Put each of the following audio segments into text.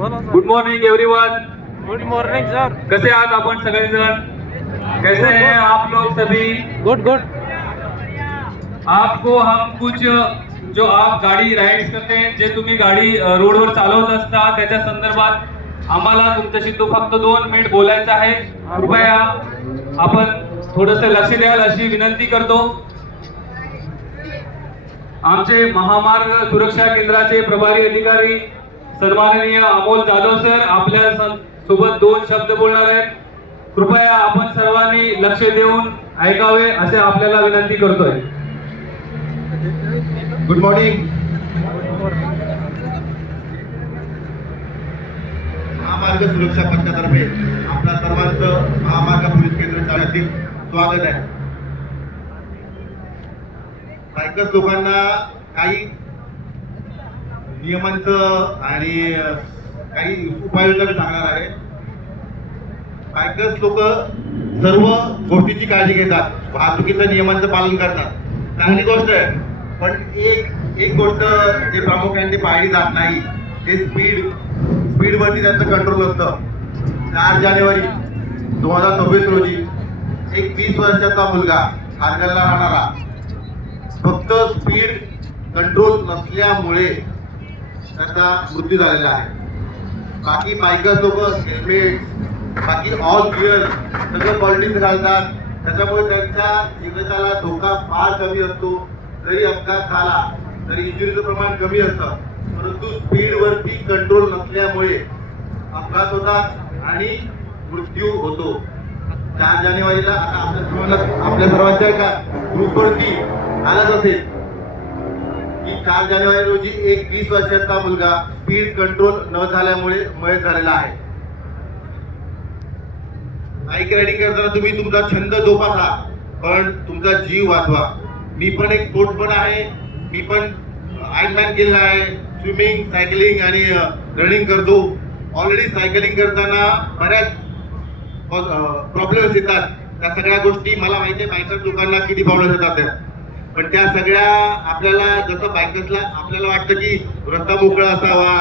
Good morning everyone. Good morning sir. कैसे आहात आपण सगळेजण? कैसे हैं आप लोग सभी? Good good. आपको हम कुछ जो आप गाडी राइड्स करते हैं, जे तुम्ही गाडी रोडवर चालवत असता त्याच्या संदर्भात आम्हाला तुमच्याशी तो फक्त 2 मिनिट बोलायचं आहे। कृपया आपण थोडंसं लक्ष द्याल अशी विनंती करतो। आमचे महामार्ग सुरक्षा केंद्राचे प्रभारी अधिकारी सन्माननीय अमोल जाधव सर आपल्या सोबत 2 शब्द बोलणार आहेत। कृपया आपण सर्वांनी लक्ष देऊन ऐकावे असे आपल्याला विनंती करतोय। Good morning. महामार्ग सुरक्षा पथकातर्फे आपल्या सर्वांचं महामार्ग पोलीस केंद्र चालण्यातील स्वागत आहे। बायकर्स लोकांना काही नियमांचं आणि काही उपाययोजना सांगणार आहे। बायकर्स लोक सर्व गोष्टीची काळजी घेतात, वाहतुकीच्या नियमांचं पालन करतात, चांगली गोष्ट आहे। पण एक गोष्ट जे प्रामुख्याने पाळली जात नाही ते स्पीडवरती त्यांचं कंट्रोल असतं। 4 जानेवारी 2026 रोजी एक 20 वर्षाचा मुलगा खारघरला राहणारा फक्त स्पीड कंट्रोल नसल्यामुळे त्याचा मृत्यू झालेला आहे। बाकी बायकर्स लोक हेल्मेट, बाकी ऑल गिअर सगळं पॉलिटिक्स घालतात, त्याच्यामुळे त्यांच्या जीविताला धोका फार कमी असतो। जरी अपघात झाला तरी इंजुरीचं प्रमाण कमी असतं, परंतु स्पीडवरती कंट्रोल नसल्यामुळे अपघात होतात आणि मृत्यू होतो। 4 जानेवारीला आपल्या सर्वांच्या का ग्रुपवरती आलंच असेल की 4 जानेवारी रोजी एक 20 वर्षाचा मुलगा स्पीड कंट्रोल न झाल्यामुळे मयत झालेला आहे। बाईक रायडिंग करताना तुम्ही तुमचा छंद जोपासा पण तुमचा जीव वाचवा। मी पण एक स्पोर्ट्समन आहे, मी पण आयरनमॅन केलेला आहे, स्विमिंग, सायकलिंग आणि रनिंग करतो। ऑलरेडी सायकलिंग करताना बऱ्याच प्रॉब्लेम्स येतात, त्या सगळ्या गोष्टी मला माहिती आहे बायकर्स लोकांना किती प्रॉब्लेम्स येतात त्या, पण त्या सगळ्या आपल्याला जसं बायकर्सला आपल्याला वाटतं की रस्ता मोकळा असावा,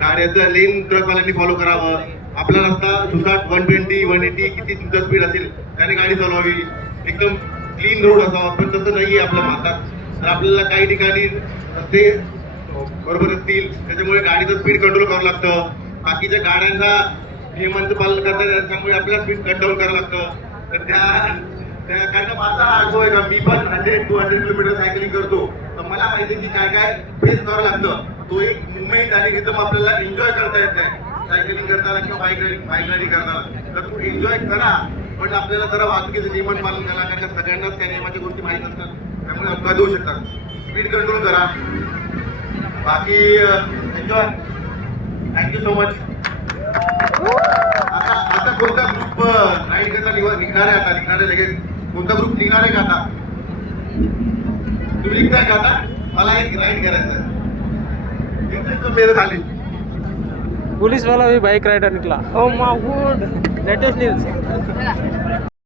गाड्याचं लेन ट्रकवाल्यांनी फॉलो करावं, आपला रस्ता 60, 120, 180 किती तुमचा स्पीड असेल त्याने गाडी चालवावी, एकदम क्लीन रोड असावा, पण तसं नाहीये आपल्या भारतात। तर आपल्याला काही ठिकाणी रस्ते बरोबर असतील त्याच्यामुळे गाडीचं स्पीड कंट्रोल करावं लागतं, बाकीच्या गाड्यांचा नियमांचं पालन करतात त्यामुळे आपल्याला स्पीड कंट्रोल करावं लागतं। तर त्या कारण माझा अनुभव आहे का, मी पण 100-200 किलोमीटर सायकलिंग करतो, तर मला माहिती आहे की काय काय फेस करावं लागतं। तो एक मुवमेंट आणि रिदम आपल्याला एन्जॉय करता येत नाही सायकलिंग करताना किंवा बाईक रायडिंग करताना। तर तू एन्जॉय करा, पण आपल्याला जरा वाहतुकीचं नियमन पालन करा, कारण सगळ्यांनाच त्या नियमाच्या गोष्टी माहीत असतात, त्यामुळे अपघात होऊ शकतात। स्पीड कंट्रोल करा, बाकी एन्जॉय। Thank you so much. आता कोणता ग्रुप राईड करता निघणार आहे? आता निघणार आहे लगेच कोणता ग्रुप निघणार आहे का? आता तुम्ही निघताय का? आता मला एक राईड करायचं मेरे खाली पुलिस वाला भी बाइक राइडर निकला। Oh my God, latest news.